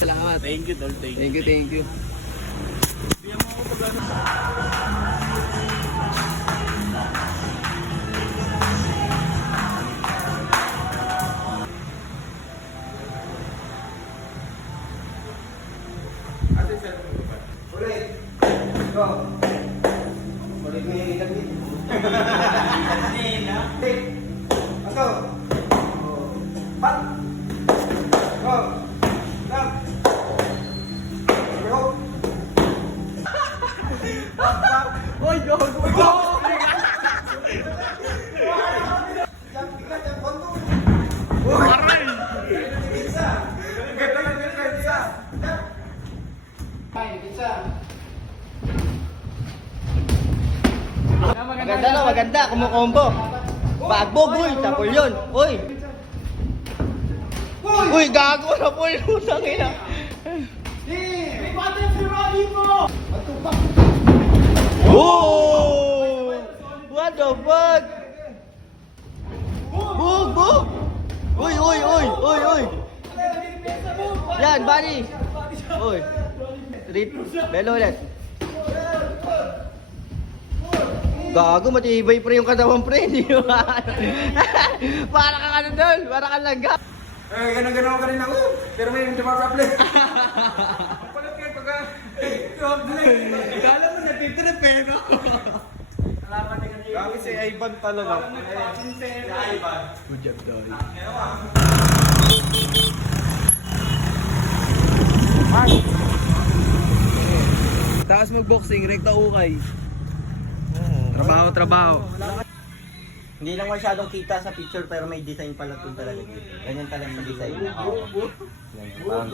Salamat. Thank you, tol. Thank you. Thank you, thank you. Bigyan mo ako pag ano. Ulit. Go. Ulit mo yung ilag dito. Let's go. Pat. Go. Jump. Go. Oy, go! Go! Jump, bigla, jump, konto. Aray! Isa. Ganda lang yung isa. Jump. Isa. Maganda no, maganda. Kumukombo. Bagbog, uy. Tapol yun. Uy. Uy, gago na po yun. Utang ina. May battle si Ronnie mo. Matubak. Oh! What the fuck? Bug, bug. Uy, uy, uy, uy, uy. Yan, buddy. Uy. Read. Belo ulit. Gago, matibay pre yung katawan pre. Di ba? Para kang ano doon. Para kang langga. Eh, ganun-ganun ka rin ako. Pero may dumapable. Ang palat kayo pagka... Kala mo natitira pero. Kami si Ivan talaga. Good job, Doy. Tapos mag-boxing, rekta ukay. Trabaho, trabaho. Hindi lang masyadong kita sa picture pero may design pala ito talaga. Ganyan talaga sa design. Oo. Ganyan.